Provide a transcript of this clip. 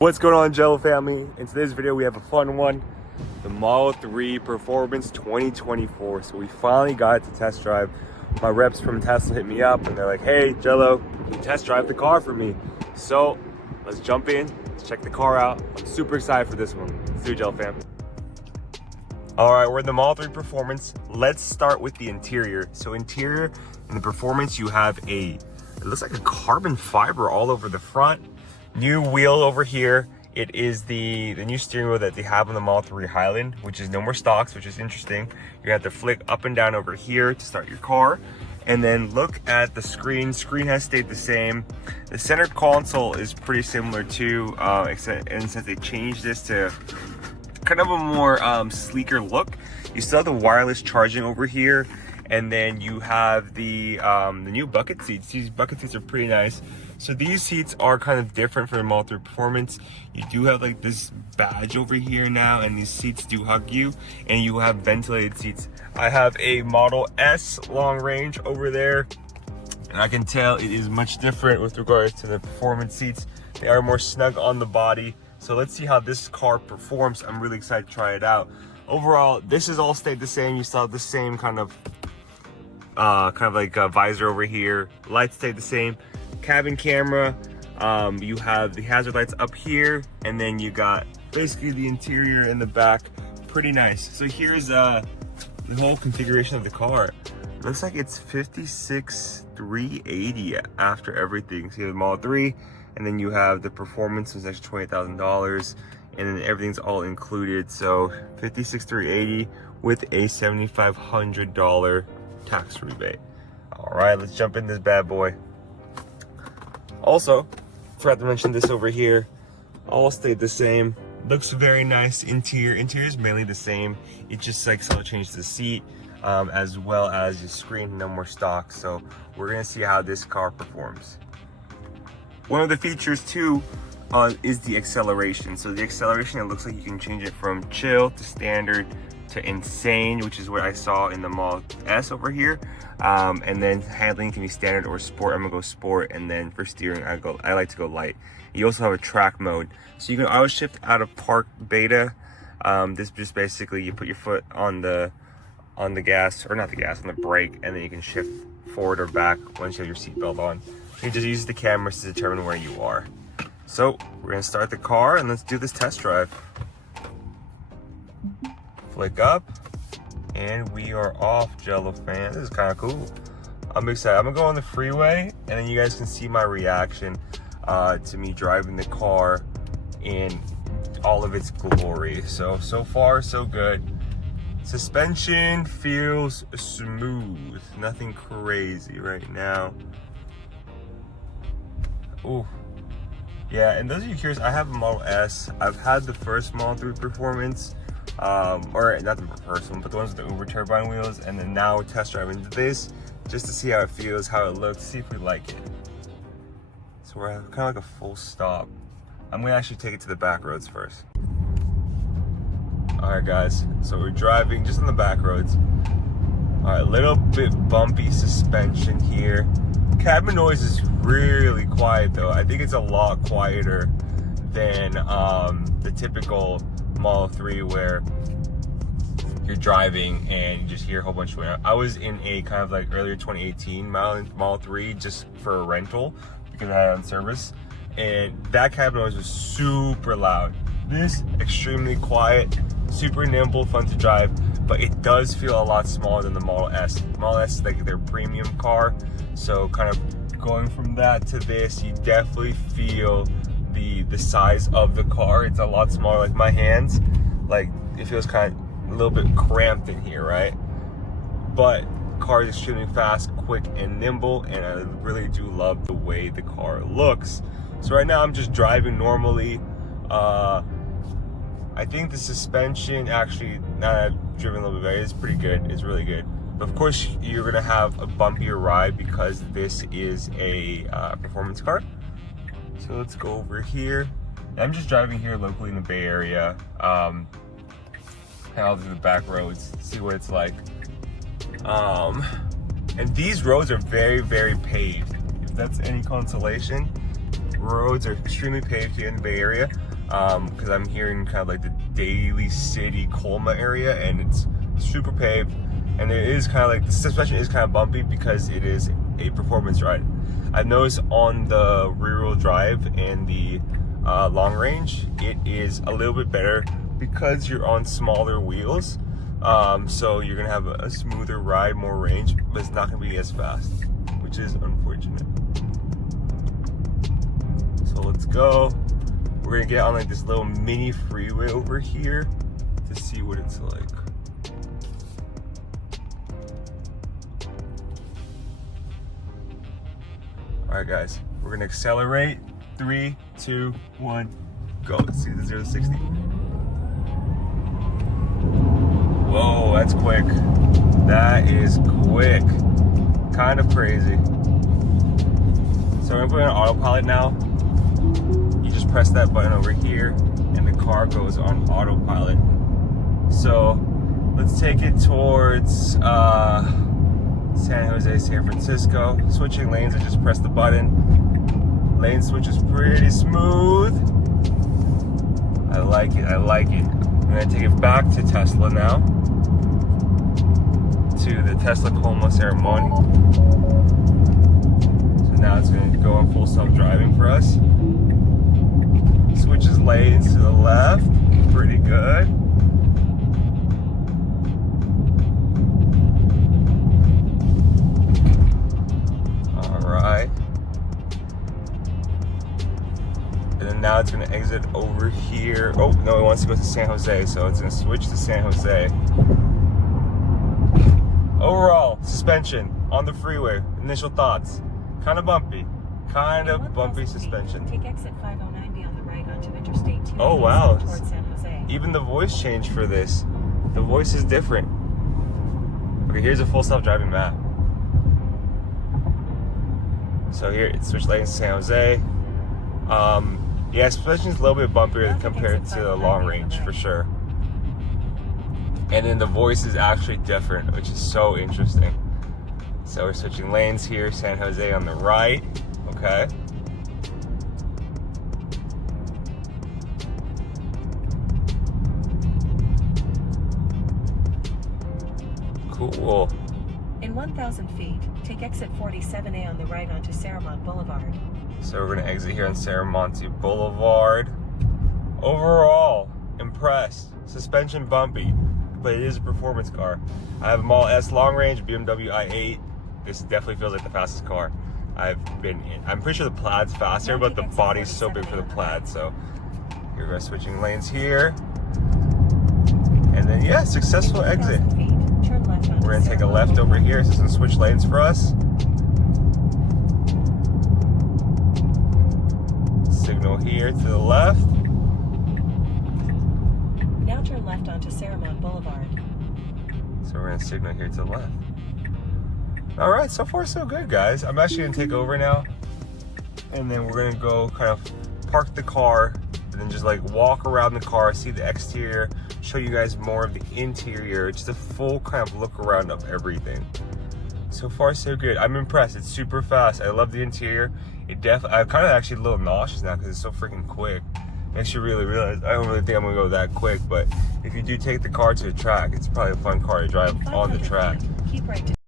What's going on, Angelo family? In today's video we have a fun one, the Model 3 Performance 2024. So we finally got to test drive. My reps from Tesla hit me up and they're like, hey Jello, you test drive the car for me. So let's jump in, let's check the car out. I'm super excited for this one. Let's do it, Jello fam. All right, we're in the Model 3 Performance. Let's start with the interior. So interior in the Performance, you have it looks like a carbon fiber all over the front. New wheel over here. It is the new steering wheel that they have on the Model 3 Highland, which is no more stocks, which is interesting. You're gonna have to flick up and down over here to start your car. And then look at the screen. Screen has stayed the same. The center console is pretty similar too, except since they changed this to kind of a more sleeker look. You still have the wireless charging over here. And then you have the new bucket seats. These bucket seats are pretty nice. So these seats are kind of different for the Model 3 Performance. You do have like this badge over here now, and these seats do hug you, and you have ventilated seats. I have a Model S long range over there, and I can tell it is much different with regards to the Performance seats. They are more snug on the body. So let's see how this car performs. I'm really excited to try it out. Overall, this has all stayed the same. You still have the same kind of like a visor over here. Lights stay the same. Cabin camera. You have the hazard lights up here, and then you got basically the interior in the back. Pretty nice. So here's the whole configuration of the car. It looks like it's $56,380 after everything. So you have the Model 3, and then you have the Performance, which is actually $20,000, and then everything's all included. So $56,380 with a $7,500 tax rebate. All right, let's jump in this bad boy. Also, forgot to mention this over here. All stayed the same. Looks very nice. Interior is mainly the same. It just like so changed the seat, as well as the screen. No more stock. So we're gonna see how this car performs. One of the features too is the acceleration. So the acceleration, it looks like you can change it from chill to standard to insane, which is what I saw in the Model S over here. And then handling can be standard or sport. I'm gonna go sport, and then for steering, I like to go light. You also have a track mode, so you can auto shift out of park beta. This just basically you put your foot on the gas, or not the gas, on the brake, and then you can shift forward or back once you have your seatbelt on. You just use the cameras to determine where you are. So we're gonna start the car and let's do this test drive. Flick up, and we are off, Jello fan. This is kind of cool. I'm excited. I'm gonna go on the freeway, and then you guys can see my reaction to me driving the car in all of its glory. So far so good. Suspension feels smooth, nothing crazy right now. Ooh. Yeah, and those of you curious, I have a Model S. I've had the first Model 3 Performance, or not the first one, but the ones with the Uber turbine wheels, and then now we're test driving this just to see how it feels, how it looks, see if we like it. So we're kind of like a full stop. I'm gonna actually take it to the back roads first. All right, guys, so we're driving just on the back roads. All right, a little bit bumpy suspension here. Cabin noise is really quiet though. I think it's a lot quieter than the typical Model 3 where you're driving and you just hear a whole bunch of wind. I was in a kind of like earlier 2018 Model 3 just for a rental because I had it on service, and that cabin noise was super loud. This extremely quiet, super nimble, fun to drive, but it does feel a lot smaller than the Model S. Model S is like their premium car, so kind of going from that to this, you definitely feel the size of the car. It's a lot smaller. Like my hands, like it feels kind of a little bit cramped in here, right? But car is extremely fast, quick, and nimble, and I really do love the way the car looks. So right now I'm just driving normally. I think the suspension actually, now that I've driven a little bit better, it's pretty good. It's really good. But of course, you're gonna have a bumpier ride because this is a performance car. So let's go over here. I'm just driving here locally in the Bay Area. Kind of through the back roads, see what it's like. And these roads are very, very paved. If that's any consolation, roads are extremely paved here in the Bay Area. because I'm here in kind of like the Daly City, Colma area, and it's super paved, and it is kind of like the suspension is kind of bumpy because it is a performance ride. I've noticed on the rear-wheel drive and the long range, it is a little bit better because you're on smaller wheels. So you're gonna have a smoother ride, more range, but it's not gonna be as fast, which is unfortunate. So let's go. We're gonna get on like this little mini freeway over here to see what it's like. All right, guys, we're gonna accelerate. 3, 2, 1, go. Let's see the 0 to 60. Whoa, that's quick. That is quick. Kind of crazy. So we're gonna put it on autopilot now. You just press that button over here and the car goes on autopilot. So let's take it towards San Jose, San Francisco. Switching lanes, I just press the button. Lane switch is pretty smooth. I like it, I like it. I'm gonna take it back to Tesla now. To the Tesla Colma ceremony. So now it's gonna go on full self-driving for us. Switches lanes to the left, pretty good. All right. And then now it's gonna exit over here. Oh, no, it wants to go to San Jose, so it's gonna switch to San Jose. Overall, suspension on the freeway, initial thoughts. Kind of bumpy suspension. Take exit 509B on the right onto Interstate 2. Oh, wow. Towards San Jose. Even the voice changed for this. The voice is different. Okay, here's a full self-driving map. So here, it switched lanes to San Jose. Yeah, suspension's a little bit bumpier compared to the long range, for sure. And then the voice is actually different, which is so interesting. So we're switching lanes here, San Jose on the right, okay. Cool. In 1,000 feet, take exit 47A on the right onto Saramont Boulevard. So we're gonna exit here on Saramonte Boulevard. Overall, impressed. Suspension bumpy, but it is a performance car. I have a Model S long range, BMW i8. This definitely feels like the fastest car I'm pretty sure the Plaid's faster, but the body's so big for the Plaid. So here we're switching lanes here. And then yeah, successful exit. We're gonna take a left over here, so it's gonna switch lanes for us. Signal here to the left. Now turn left onto Saramont Boulevard. So we're gonna signal here to the left. All right, so far so good, guys. I'm actually gonna take over now, and then we're gonna go kind of park the car, and then just like walk around the car, see the exterior, show you guys more of the interior, just a full kind of look around of everything. So far so good. I'm impressed. It's super fast. I love the interior. I'm kind of actually a little nauseous now because it's so freaking quick. Makes you really realize, I don't really think I'm gonna go that quick, but if you do take the car to the track, it's probably a fun car to drive on the track. Keep right to